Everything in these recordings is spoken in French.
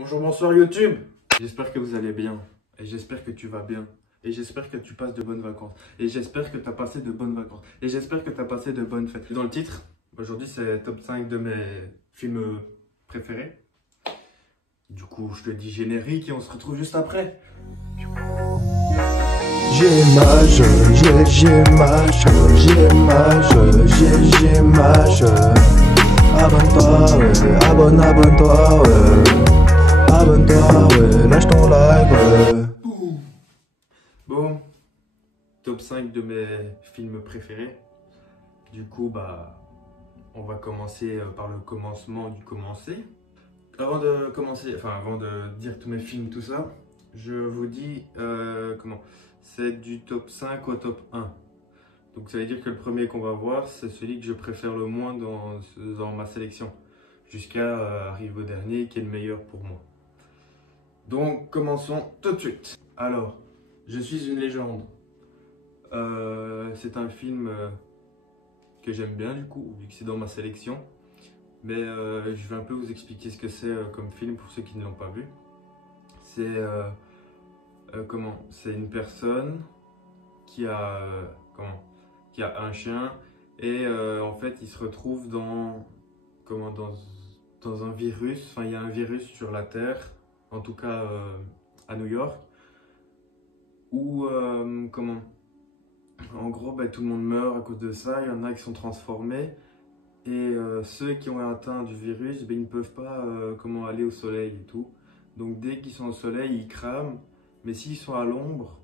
Bonjour, bonsoir YouTube. J'espère que vous allez bien. Et j'espère que tu vas bien. Et j'espère que tu passes de bonnes vacances. Et j'espère que tu as passé de bonnes vacances. Et j'espère que tu as passé de bonnes fêtes. Dans le titre, aujourd'hui c'est top 5 de mes films préférés. Du coup, je te dis générique et on se retrouve juste après. J'ai abonne-toi, ouais, abonne-toi, ouais. Abonne-toi, ouais, lâche ton like, ouais. Bon, top 5 de mes films préférés. Du coup, on va commencer par le commencement du commencer. Avant de dire tous mes films, tout ça, je vous dis c'est du top 5 au top 1. Donc ça veut dire que le premier qu'on va voir, c'est celui que je préfère le moins dans ma sélection. Jusqu'à arriver au dernier, qui est le meilleur pour moi. Donc commençons tout de suite. Alors, Je suis une légende. C'est un film que j'aime bien du coup, vu que c'est dans ma sélection. Mais je vais un peu vous expliquer ce que c'est comme film pour ceux qui ne l'ont pas vu. C'est c'est une personne qui a qui a un chien et en fait il se retrouve dans un virus. Enfin, il y a un virus sur la Terre, en tout cas à New York, où en gros tout le monde meurt à cause de ça. Il y en a qui sont transformés. Et ceux qui ont atteint du virus, ils ne peuvent pas aller au soleil et tout. Donc dès qu'ils sont au soleil, ils crament. Mais s'ils sont à l'ombre,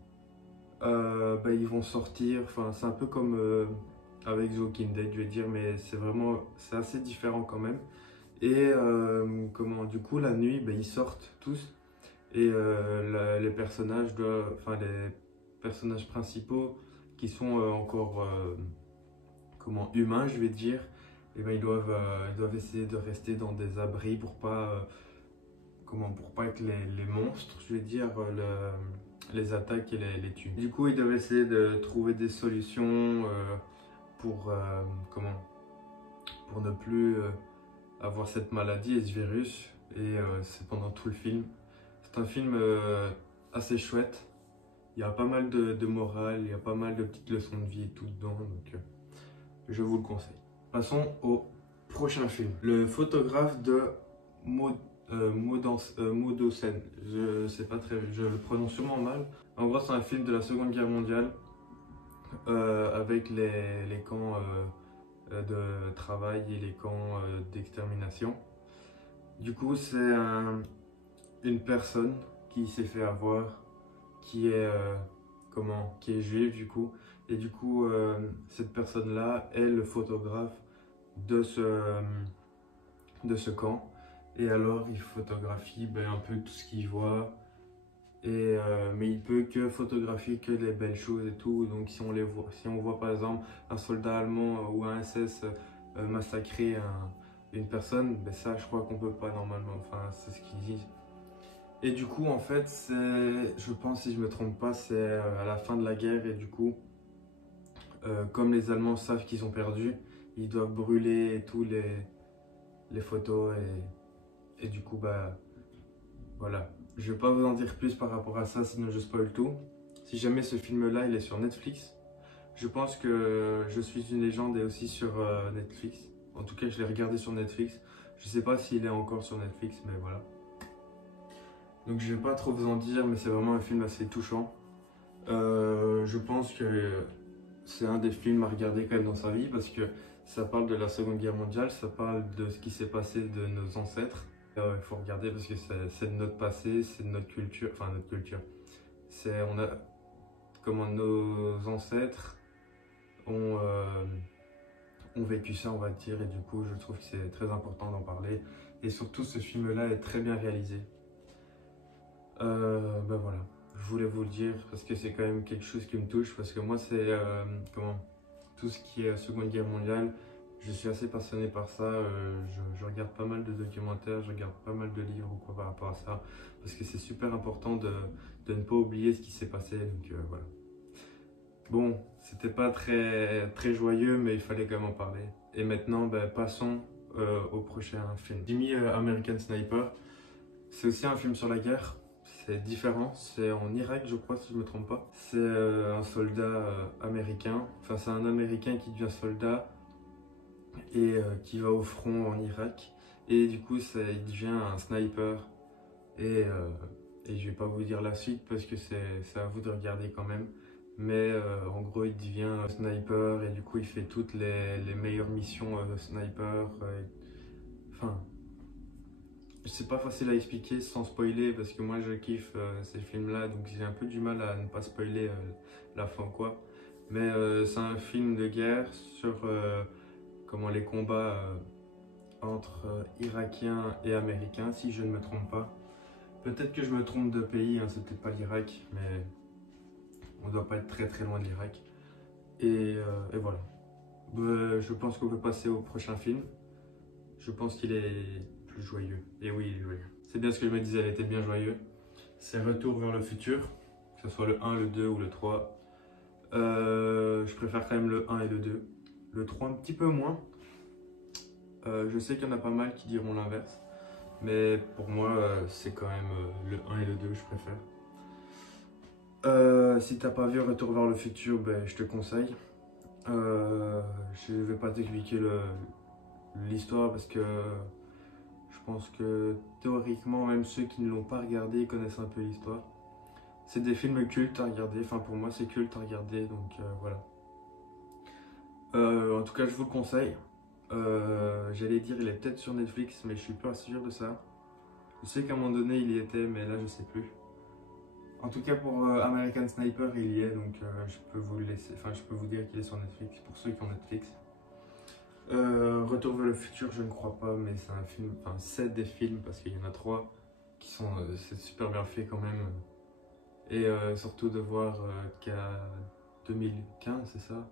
ils vont sortir. Enfin, c'est un peu comme avec The Walking Dead, je vais dire, mais c'est assez différent quand même. Et du coup, la nuit, ils sortent tous. Et les personnages les personnages principaux qui sont encore humains, je vais dire. Et ils doivent essayer de rester dans des abris pour pas que les monstres, je vais dire, les attaquent et les tuent. Du coup, ils doivent essayer de trouver des solutions pour ne plus avoir cette maladie et ce virus. Et c'est pendant tout le film. C'est un film assez chouette. Il y a pas mal de morale, il y a pas mal de petites leçons de vie et tout dedans. Donc je vous le conseille. Passons au prochain film. Le photographe de Modosen. Je sais pas je le prononce sûrement mal. En gros, c'est un film de la Seconde Guerre mondiale avec les camps de travail et les camps d'extermination. Du coup, c'est une personne qui s'est fait avoir, qui est juive du coup. Et du coup, cette personne-là est le photographe de ce camp. Et alors, il photographie un peu tout ce qu'il voit. Et, mais il peut que photographier que les belles choses et tout. Donc, si on voit par exemple un soldat allemand ou un SS massacrer une personne, ça, je crois qu'on peut pas normalement. Enfin, c'est ce qu'ils disent. Et du coup, en fait, je pense, si je me trompe pas, c'est à la fin de la guerre. Et du coup, comme les Allemands savent qu'ils ont perdu, ils doivent brûler tous les photos. Et du coup, voilà. Je vais pas vous en dire plus par rapport à ça, sinon je spoil tout. Si jamais ce film-là, il est sur Netflix, je pense que Je suis une légende est aussi sur Netflix. En tout cas, je l'ai regardé sur Netflix. Je sais pas s'il est encore sur Netflix, mais voilà. Donc je vais pas trop vous en dire, mais c'est vraiment un film assez touchant. Je pense que c'est un des films à regarder quand même dans sa vie parce que ça parle de la Seconde Guerre mondiale, ça parle de ce qui s'est passé de nos ancêtres. Il faut regarder parce que c'est de notre passé, c'est de notre culture, enfin notre culture. On a comment nos ancêtres ont vécu ça, on va dire, et du coup je trouve que c'est très important d'en parler. Et surtout ce film-là est très bien réalisé. Voilà, je voulais vous le dire parce que c'est quand même quelque chose qui me touche, parce que moi c'est tout ce qui est Seconde Guerre mondiale, je suis assez passionné par ça. Je regarde pas mal de documentaires, je regarde pas mal de livres ou quoi par rapport à ça, parce que c'est super important de ne pas oublier ce qui s'est passé. Donc voilà. Bon, c'était pas très joyeux, mais il fallait quand même en parler. Et maintenant, passons au prochain film. J'ai mis American Sniper. C'est aussi un film sur la guerre. C'est différent, c'est en Irak je crois si je me trompe pas. C'est un soldat américain, enfin c'est un américain qui devient soldat et qui va au front en Irak. Et du coup il devient un sniper et je vais pas vous dire la suite parce que c'est à vous de regarder quand même. Mais en gros il devient sniper et du coup il fait toutes les meilleures missions sniper. Enfin... C'est pas facile à expliquer sans spoiler parce que moi je kiffe ces films-là, donc j'ai un peu du mal à ne pas spoiler la fin quoi. Mais c'est un film de guerre sur comment les combats entre Irakiens et Américains, si je ne me trompe pas. Peut-être que je me trompe de pays, hein, c'est peut-être pas l'Irak, mais on doit pas être très très loin de l'Irak. Et voilà. Je pense qu'on peut passer au prochain film. Je pense qu'il est joyeux. Et oui, il est joyeux. C'est bien ce que je me disais, elle était bien joyeux. C'est Retour vers le futur, que ce soit le 1, le 2 ou le 3. Je préfère quand même le 1 et le 2. Le 3 un petit peu moins. Je sais qu'il y en a pas mal qui diront l'inverse. Mais pour moi, c'est quand même le 1 et le 2, je préfère. Si t'as pas vu Retour vers le futur, ben, je te conseille. Je vais pas t'expliquer l'histoire parce que je pense que théoriquement, même ceux qui ne l'ont pas regardé connaissent un peu l'histoire. C'est des films cultes à regarder, enfin pour moi c'est culte à regarder, donc voilà. En tout cas je vous le conseille. J'allais dire il est peut-être sur Netflix, mais je suis pas sûr de ça. Je sais qu'à un moment donné il y était, mais là je sais plus. En tout cas pour American Sniper il y est, donc je peux vous le laisser, enfin je peux vous dire qu'il est sur Netflix pour ceux qui ont Netflix. Retour vers le futur, je ne crois pas, mais c'est un film, enfin c'est des films parce qu'il y en a 3 qui sont, c'est super bien fait quand même. Et surtout de voir qu'à 2015, c'est ça,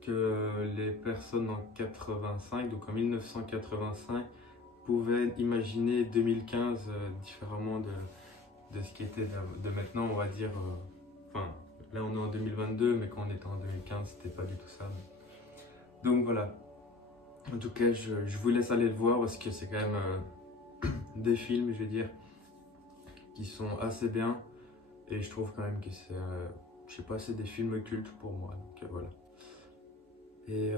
que les personnes en 85, donc en 1985, pouvaient imaginer 2015 différemment de ce qui était de maintenant, on va dire. Enfin, là on est en 2022, mais quand on était en 2015, c'était pas du tout ça. Donc voilà. En tout cas, je vous laisse aller le voir parce que c'est quand même des films, je vais dire, qui sont assez bien. Et je trouve quand même que c'est, je sais pas, c'est des films cultes pour moi. Donc voilà. Et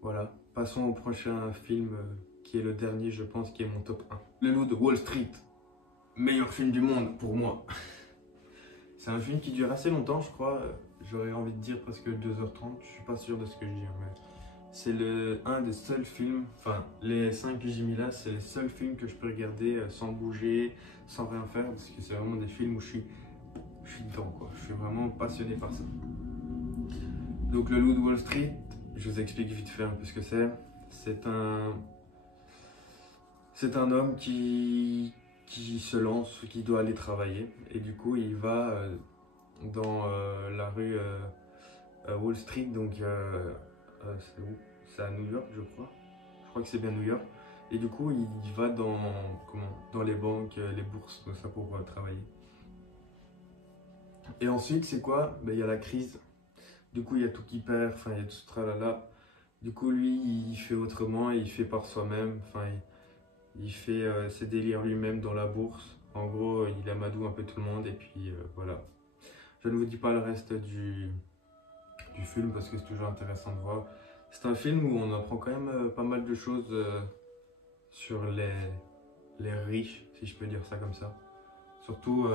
voilà. Passons au prochain film qui est le dernier, je pense, qui est mon top 1. Le Loup de Wall Street. Meilleur film du monde pour moi. C'est un film qui dure assez longtemps, je crois. J'aurais envie de dire presque 2h30. Je suis pas sûr de ce que je dis, mais... C'est un des seuls films, enfin les 5 que j'ai mis là, c'est les seuls films que je peux regarder sans bouger, sans rien faire, parce que c'est vraiment des films où je suis dedans quoi, je suis vraiment passionné par ça. Donc le Loup de Wall Street, je vous explique vite fait un peu ce que c'est. C'est un homme qui se lance, qui doit aller travailler, et du coup il va dans la rue Wall Street, donc c'est où? C'est à New York, je crois. Je crois que c'est bien New York. Et du coup, il va dans les banques, les bourses, tout ça pour travailler. Et ensuite, c'est quoi? Ben, il y a la crise. Du coup, il y a tout qui perd, enfin, il y a tout ce tralala. Du coup, lui, il fait autrement, il fait par soi-même. Enfin, il fait ses délires lui-même dans la bourse. En gros, il amadoue un peu tout le monde et puis voilà. Je ne vous dis pas le reste du film parce que c'est toujours intéressant de voir. C'est un film où on apprend quand même pas mal de choses sur les riches, si je peux dire ça comme ça. Surtout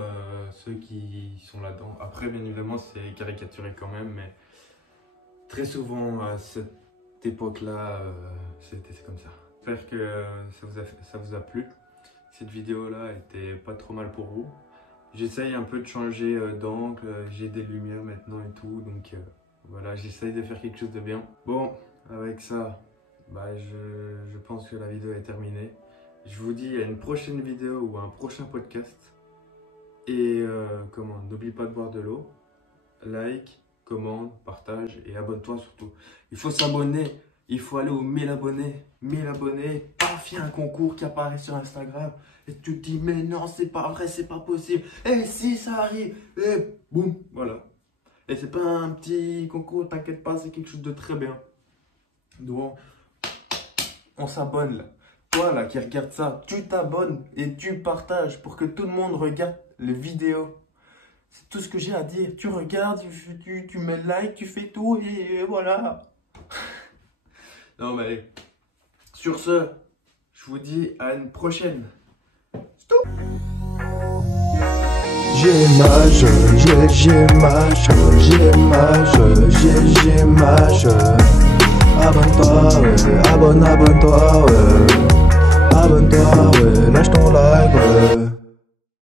ceux qui sont là-dedans. Après, bien évidemment, c'est caricaturé quand même, mais très souvent à cette époque-là, c'est comme ça. J'espère que ça vous a plu. Cette vidéo-là était pas trop mal pour vous. J'essaye un peu de changer d'angle, j'ai des lumières maintenant et tout, donc voilà, j'essaye de faire quelque chose de bien. Bon, avec ça, bah, je pense que la vidéo est terminée. Je vous dis à une prochaine vidéo ou à un prochain podcast. Et n'oublie pas de boire de l'eau, like, commande, partage et abonne-toi surtout. Il faut s'abonner, il faut aller aux 1000 abonnés. 1000 abonnés, paf, il y a un concours qui apparaît sur Instagram. Et tu te dis, mais non, c'est pas vrai, c'est pas possible. Et si ça arrive, et boum, voilà. Et c'est pas un petit concours, t'inquiète pas, c'est quelque chose de très bien. Donc, on s'abonne là. toi là qui regarde ça, tu t'abonnes et tu partages pour que tout le monde regarde les vidéos. C'est tout ce que j'ai à dire. Tu regardes, tu mets like, tu fais tout et voilà. Non mais sur ce, je vous dis à une prochaine. Stop. J'ai mâche. Abonne-toi, ouais. Abonne-toi, ouais. Abonne-toi, ouais. Lâche ton like, ouais.